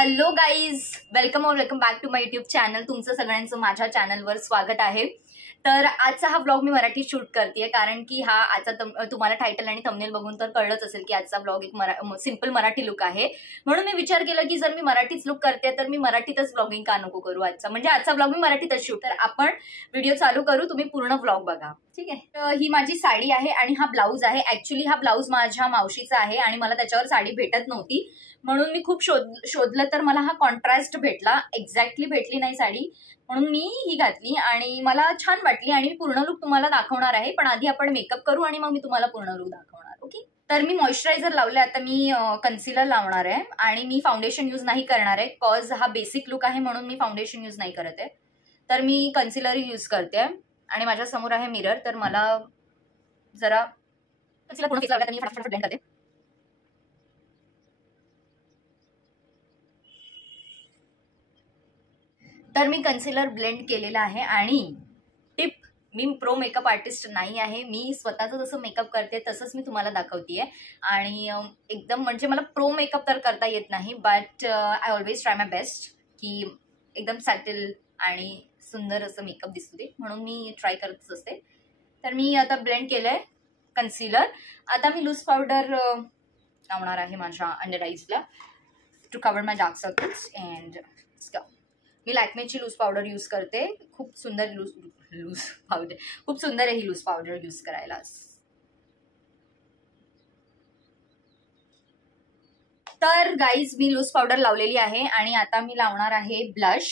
Hello guys, welcome back to my YouTube channel. तुमचं सगळ्यांचं माझ्या चॅनलवर स्वागत आहे. तर आजचा हा ब्लॉग मी मराठीत शूट करते कारण की हा आजचा तुम्हाला टायटल आणि थंबनेल बघून तर कळलंच असेल की आजचा ब्लॉग एक सिंपल मराठी लुक आहे. म्हणून मी विचार केला की जर मी मराठीच लुक करते तर मी मराठीतच ब्लॉगिंग का नको करू आजचा, म्हणजे आजचा ब्लॉग मी मराठीतच शूट. तर आपण व्हिडिओ चालू करू, तुम्ही पूर्ण ब्लॉग बघा, ठीक आहे. तर ही माझी साडी आहे आणि हा ब्लाऊज आहे. ऍक्च्युली हा ब्लाऊज माझ्या मावशीचा आहे आणि मला त्याच्यावर साडी भेटत नव्हती, म्हणून मी खूप शोधलं तर मला हा कॉन्ट्रास्ट भेटला. एक्झॅक्टली भेटली नाही साडी, म्हणून मी ही घातली आणि मला छान वाटली आणि मी पूर्ण लुक तुम्हाला दाखवणार आहे. पण आधी आपण मेकअप करू आणि मग मी तुम्हाला पूर्ण लुक दाखवणार. ओके, तर मी मॉइश्चरायझर लावले, आता मी कन्सिलर लावणार आहे आणि मी फाउंडेशन यूज नाही करणार आहे कॉज हा बेसिक लुक आहे म्हणून मी फाउंडेशन यूज नाही करत आहे. तर मी कन्सिलर यूज करते आणि माझ्या समोर आहे मिरर. तर मला जरा कन्सिलर पूर्ण फेस लावला तर मी फटाफट ब्लेंड करते. तर मी कन्सिलर ब्लेंड केलेला आहे आणि टिप, मी प्रो मेकअप आर्टिस्ट नाही आहे. मी स्वतःचं जसं मेकअप करते तसंच मी तुम्हाला दाखवते आणि एकदम म्हणजे मला प्रो मेकअप तर करता येत नाही, but I always try my best की एकदम सॅटल आणि सुंदर असं मेकअप दिसू दे, म्हणून मी ट्राय करतच असते. तर मी आता ब्लेंड केलंय कन्सिलर. आता मी लूज पावडर लावणार आहे माझ्या अंडर आईजला to cover my dark circles. And मी लॅक्मेची लूज पावडर यूज करते. खूप सुंदर लूज पावडर, खूप सुंदर आहे ही लूज पावडर यूज करायला. तर गाईज मी लूज पावडर लावलेली आहे आणि आता मी लावणार आहे ब्लश.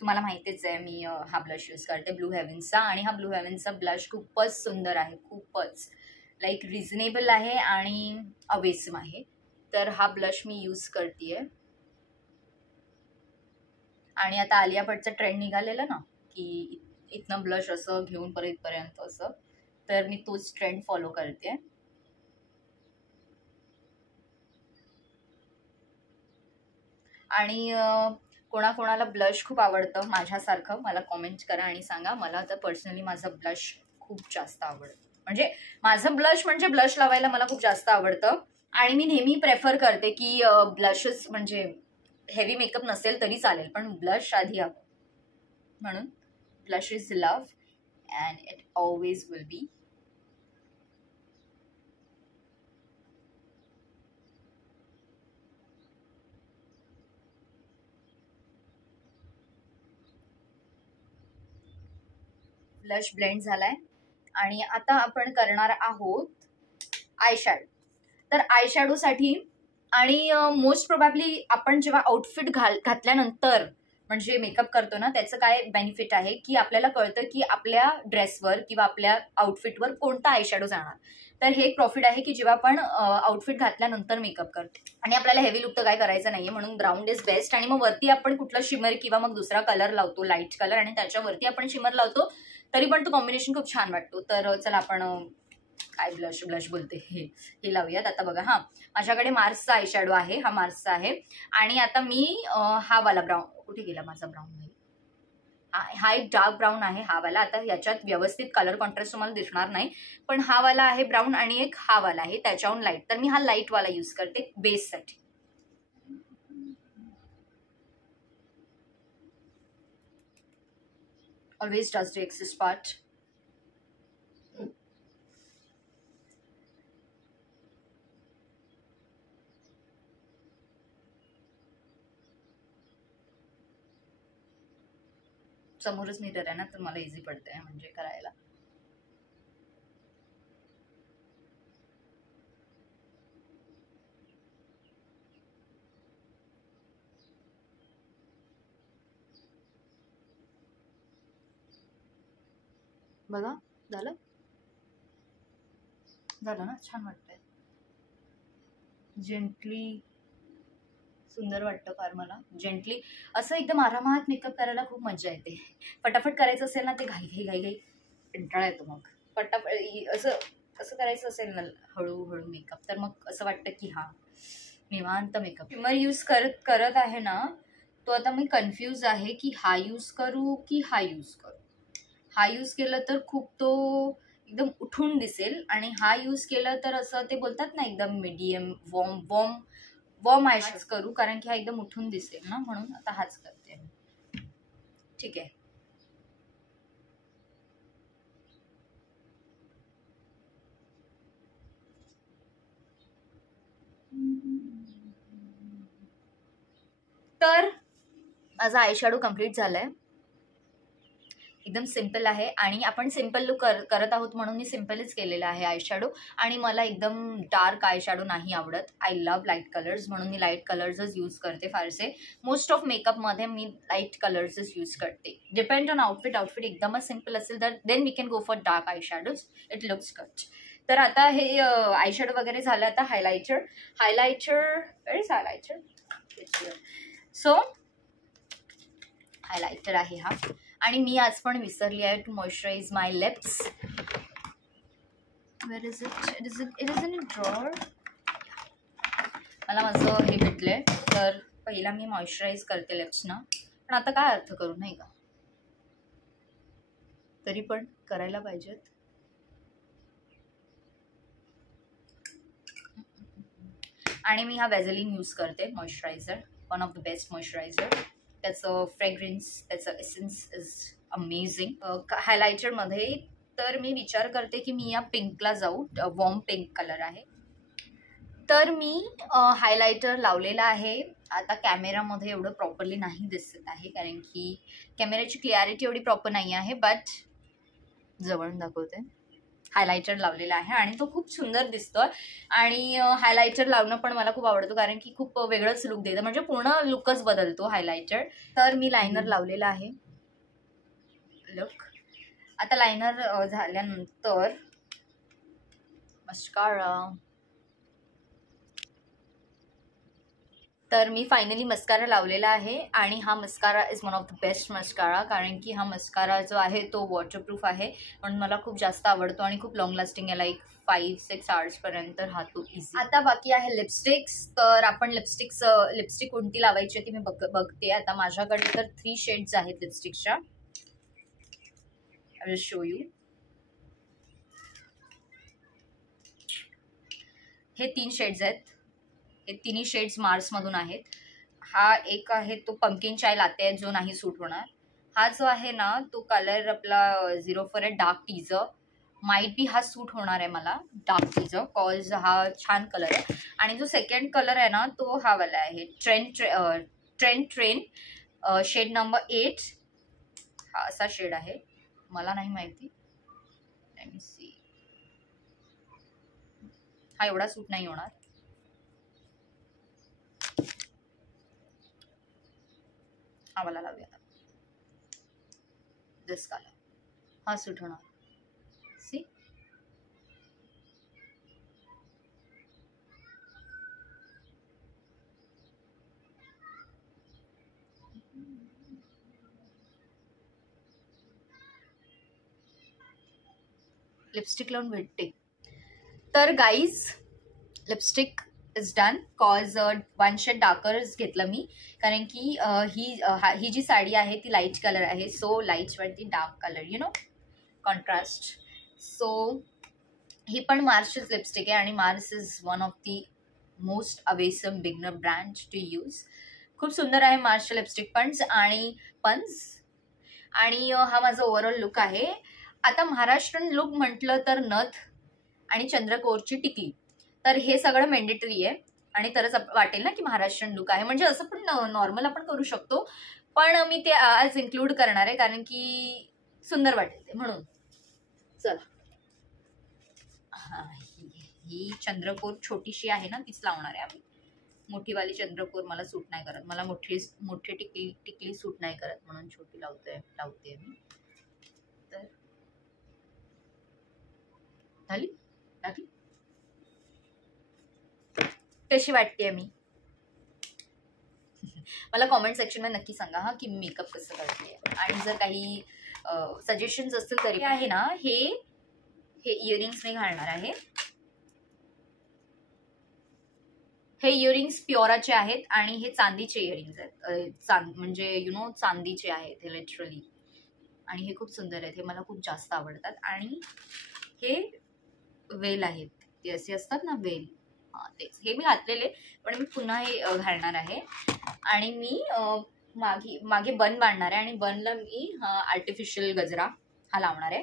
तुम्हाला माहितीच आहे मी हा ब्लश यूज करते ब्लू हेव्हनचा, आणि हा ब्लू हेव्हनचा ब्लश खूपच सुंदर आहे, खूपच लाईक रिझनेबल आहे आणि अवेसम आहे. तर हा ब्लश मी यूज करतेय. आणि आता आलिया भट्टचा ट्रेंड निघालेला ना की इथनं ब्लश असं घेऊन परत इथपर्यंत असं, तर मी तोच ट्रेंड फॉलो करते. आणि कोणाकोणाला ब्लश खूप आवडतं माझ्यासारखं मला कॉमेंट करा आणि सांगा. मला तर पर्सनली माझं ब्लश खूप जास्त आवडतं, म्हणजे माझं ब्लश म्हणजे ब्लश लावायला मला खूप जास्त आवडतं. आणि मी नेहमी प्रेफर करते की ब्लशच म्हणजे हेवी मेकअप नसेल तरी चालेल पण ब्लश आधी हवं, म्हणून blush is love and it always will be. Blush blend झालाय आणि आता आपण करणार आहोत आय शॅडो. तर आय शॅडोसाठी आणि मोस्ट प्रोबॅबली आपण जेव्हा आउटफिट घातल्यानंतर म्हणजे मेकअप करतो ना, त्याचं काय बेनिफिट आहे की आपल्याला कळतं की आपल्या ड्रेसवर किंवा आपल्या आउटफिटवर कोणता आय शॅडो जाणार. तर हे एक प्रॉफिट आहे की जेव्हा आपण आउटफिट घातल्यानंतर मेकअप करतो आणि आपल्याला हेवी लुक तर काय करायचं नाहीये, म्हणून ब्राऊन इज बेस्ट. आणि मग वरती आपण कुठला शिमर किंवा मग दुसरा कलर लावतो, लाईट कलर, आणि त्याच्यावरती आपण शिमर लावतो, तरी पण तो कॉम्बिनेशन खूप छान वाटतो. तर चला आपण काय ब्लश बोलते हे लावूयात. आता बघा, हा माझ्याकडे मार्सचा आय शॅडो आहे, हा मार्सचा आहे. आणि आता मी हा वाला ब्राऊन, कुठे गेला माझा ब्राऊन, हा एक डार्क ब्राऊन आहे हा वाला. आता याच्यात व्यवस्थित कलर कॉन्ट्रास्ट तुम्हाला दिसणार नाही, पण हा वाला आहे ब्राऊन आणि एक हा वाला आहे त्याच्याहून लाईट. तर मी हा लाईट वाला यूज करते बेससाठी. Always does the excess part. समोरच मिरर आहे ना, तर मला इझी पडतंय म्हणजे करायला. बघा, झालं ना, छान वाटतंय, जेंटली सुंदर वाटतं फार. मला जेंटली असं एकदम आरामात मेकअप करायला खूप मजा येते. फटाफट करायचं असेल ना ते घाई घाई घाई घाई कंटाळा येतो. मग फटाफट असं करायचं असेल ना हळूहळू मेकअप, तर मग असं वाटतं की हा निवांत मेकअप. शिमर यूज करत आहे ना, तो आता मी कन्फ्यूज आहे की हा यूज करू की हा यूज करू. हा यूज केलं तर खूप तो एकदम उठून दिसेल आणि हा यूज केलं तर असं ते बोलतात ना एकदम medium warm warm eye shadow करू, कारण की हा एकदम उठून दिसेल ना, म्हणून आता हाच करते. ठीक आहे. तर माझा आय शॅडो कम्प्लीट झालाय. एकदम सिम्पल आहे आणि आपण सिम्पल लुक करत आहोत म्हणून मी सिम्पलच केलेला आहे आय शॅडो. आणि मला एकदम डार्क आय शॅडो नाही आवडत. आय लव्ह लाईट कलर्स, म्हणून मी लाईट कलर्सच यूज करते फारसे. मोस्ट ऑफ मेकअपमध्ये मी लाईट कलर्सच यूज करते. Depend on outfit. आउटफिट एकदमच सिम्पल असेल तर then we can go for dark eye shadows. It looks good. तर आता हे आय शॅडो वगैरे झालं. आता highlighter. Where is highlighter? So highlighter आहे हा. आणि मी आज पण विसरली आहे to moisturise my lips. Where is it? It is in a drawer. मला माझं हे भेटलंय, तर पहिला मी मॉइश्चराइज करते लिप्सना. पण आता काय अर्थ करू, नाही का? तरी पण करायला पाहिजेत. आणि मी हा व्हॅझलिन यूज करते moisturiser. One of the best moisturiser. त्याचं फ्रेग्रन्स, त्याचं एसेन्स इज अमेझिंग. हायलायटरमध्ये तर मी विचार करते की मी या पिंकला जाऊ. वॉर्म पिंक कलर आहे. तर मी हायलायटर लावलेला आहे. आता कॅमेरामध्ये एवढं प्रॉपरली नाही दिसत आहे, कारण की कॅमेऱ्याची क्लिअरिटी एवढी प्रॉपर नाही आहे. बट जवळून दाखवते. हायलायटर लावलेला आहे आणि तो खूप सुंदर दिसतोय. आणि हायलायटर लावणं पण मला खूप आवडतं, कारण की खूप वेगळंच लुक देतं, म्हणजे पूर्ण लुकच बदलतो हायलायटर. तर मी लायनर लावलेला आहे. लुक. आता लायनर झाल्यानंतर मस्कारा. तर मी फायनली मस्कारा लावलेला आहे. आणि हा mascara is one of the best mascara, कारण की हा मस्कारा जो आहे तो वॉटरप्रूफ आहे, म्हणून मला खूप जास्त आवडतो आणि खूप लॉंग लास्टिंग आहे. लाईक 5-6 आवर्सपर्यंत राहतो इझी. आता बाकी आहे लिपस्टिक्स. तर आपण लिपस्टिक कोणती लावायची ती मी बघते. आता माझ्याकडे तर 3 शेड्स आहेत लिपस्टिक्सच्या. I will show you. हे 3 शेड्स आहेत. हे तिन्ही शेड्स मार्समधून आहेत. हा एक आहे तो पंकिन चाय लाते आहे, जो नाही सूट होणार. हा जो आहे ना तो कलर आपला 04 आहे, डार्क टीजर. माइट बी हा सूट होणार आहे मला, डार्क टीजर, कॉज हा छान कलर आहे. आणि जो सेकंड कलर आहे ना तो हा वाला आहे, ट्रेन शेड नंबर 8. हा असा शेड आहे. मला नाही माहिती. Let me see. हा एवढा सूट नाही होणार. हा वाला लावूया. दिस कलर हा सूट होणार. सी. लिपस्टिक लावून भेटते. तर guys lipstick is done. Cause 1 shade डार्करच घेतलं मी, कारण की ही जी साडी आहे ती लाईट कलर आहे. सो लाईटवरती dark colour, you know, contrast. So ही पण मार्सचीच लिपस्टिक आहे. आणि Mars is one of the most awesome beginner brand to use. खूप सुंदर आहे मार्सचे लिपस्टिक पन्स. आणि हा माझा ओव्हरऑल लुक आहे. आता महाराष्ट्रीयन लुक म्हटलं तर नथ आणि चंद्रकोरची टिकली, तर हे सगळं मेंडेटरी आहे. आणि तरच वाटेल ना की महाराष्ट्रीयन लुक आहे. म्हणजे असं पण नॉर्मल आपण करू शकतो, पण मी ते आज इन्क्लूड करणार आहे, कारण की सुंदर वाटेल ते, म्हणून. चला. ही चंद्रकोर छोटीशी आहे ना, तीच लावणार आहे आम्ही. मोठीवाली चंद्रकोर मला सूट नाही करत. मला मोठी टिकली सूट नाही करत, म्हणून छोटी लावते मी. तर झाली टाकली. कशी वाटते मी? मला कॉमेंट सेक्शन मध्ये नक्की सांगा हा, की मेकअप कसं करते. आणि जर काही सजेशन्स असतील तरी आहे ना. हे इयरिंग्स मी घालणार आहे. हे इयरिंग्स प्युअराचे आहेत आणि हे चांदीचे इयरिंग्स आहेत. म्हणजे यु नो चांदीचे आहेत हे लिटरली. आणि हे खूप सुंदर आहेत. हे मला खूप जास्त आवडतात. आणि हे वेल आहेत, ते असे असतात ना वेल, हां तेच, हे मी घातलेले पण मी पुन्हा हे घालणार आहे. आणि मी मागे मागे बन बांधणार आहे आणि बनला मी आर्टिफिशियल गजरा हा लावणार आहे.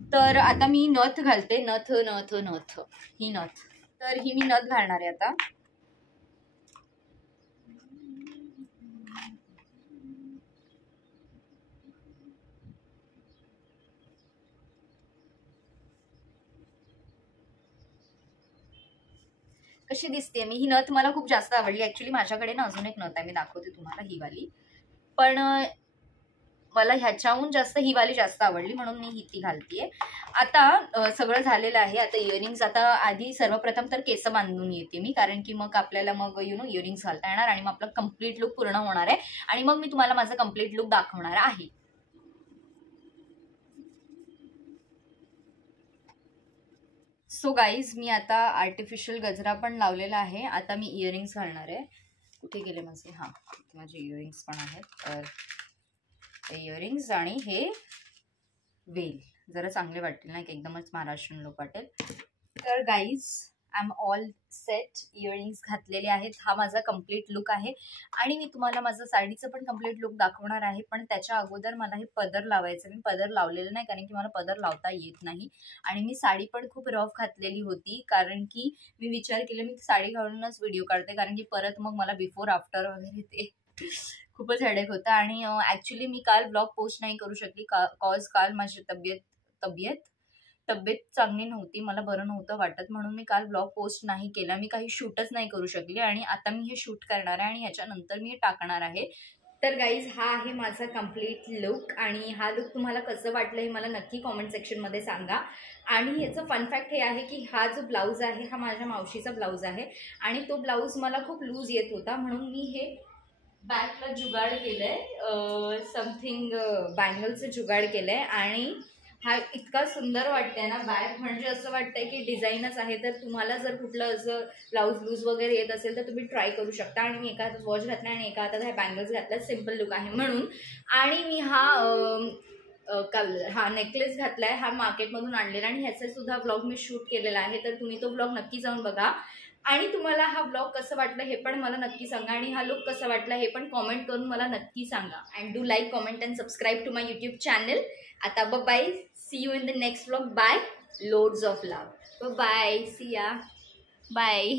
तर आता मी नथ घालते. नथ नथ नथ ही नथ, तर ही मी नथ घालणार आहे आता. कशी दिसते मी, ही नथ मला खूप जास्त आवडली. ऍक्च्युली माझ्याकडे ना अजून एक नथ आहे, मी दाखवते तुम्हाला ही वाली, पण मला ह्याच्याहून जास्त ही वाली जास्त आवडली म्हणून मी ती घालतीये. आता सगळं झालेलं आहे. आता इयरिंग्स, आता आधी सर्वप्रथम तर केस बांधून येते मी, कारण की मग आपल्याला मग इयरिंग्स घालता येणार आणि मग आपला कम्प्लीट लुक पूर्ण होणार आहे आणि मग मी तुम्हाला माझा कम्प्लीट लुक दाखवणार आहे. सो गाईज, मी आता आर्टिफिशियल गजरा पण लावलेला आहे. आता मी इयरिंग्स घालणार आहे. कुठे गेले माझे, हां माझे इयरिंग्स पण आहेत. तर इयरिंग्स आणि हे वेल जरा चांगले वाटतील ना, एकदमच महाराष्ट्रीयन लुक वाटेल. तर guys, I am all set. Earrings घातलेले आहेत. हा माझा कम्प्लीट लुक आहे आणि मी तुम्हाला माझं साडीचं पण कम्प्लीट लुक दाखवणार आहे. पण त्याच्या अगोदर मला हे पदर लावायचं. मी पदर लावलेलं नाही कारण की मला पदर लावता येत नाही आणि मी साडी पण खूप रफ घातलेली होती, कारण की मी विचार केला मी साडी घालूनच व्हिडिओ काढते, कारण की परत मग मला बिफोर आफ्टर वगैरे ते खूपच हेडेक होता. आणि ऍक्च्युली मी काल ब्लॉग पोस्ट नाही करू शकली कॉज काल माझी तब्येत चांगली नव्हती, मला बरं नव्हतं वाटत, म्हणून मी काल ब्लॉग पोस्ट नाही केला. मी काही शूटच नाही करू शकली आणि आता मी हे शूट करणार आहे आणि ह्याच्यानंतर मी हे टाकणार आहे. तर गाईज, हा आहे माझा कम्प्लीट लुक आणि हा लुक तुम्हाला कसं वाटलं हे मला नक्की कॉमेंट सेक्शनमध्ये सांगा. आणि ह्याचं फन फॅक्ट हे आहे की हा जो ब्लाऊज आहे हा माझ्या मावशीचा ब्लाऊज आहे आणि तो ब्लाऊज मला खूप लूज येत होता, म्हणून मी हे बॅकला जुगाड केलंय, समथिंग बँगलचं जुगाड केलंय आणि हा इतका सुंदर वाटतंय ना बॅग, म्हणजे असं वाटतंय की डिझाईनच आहे. तर तुम्हाला जर कुठलं असं ब्लाऊज लूज वगैरे येत असेल तर तुम्ही ट्राय करू शकता. आणि मी एका हातात वॉच घातला आणि एका हातात ह्या बँगल्स घातल्या, सिम्पल लुक आहे म्हणून. आणि मी हा नेकलेस घातलाय, हा मार्केटमधून आणलेला आणि ह्याचा सुद्धा ब्लॉग मी शूट केलेला आहे, तर तुम्ही तो ब्लॉग नक्की जाऊन बघा. आणि तुम्हाला हा ब्लॉग कसं वाटलं हे पण मला नक्की सांगा आणि हा लुक कसा वाटला हे पण कॉमेंट करून मला नक्की सांगा. And do like, comment and subscribe to my YouTube channel. आता bye, see you in the next vlog. Bye, loads of love. Bye, see ya, bye.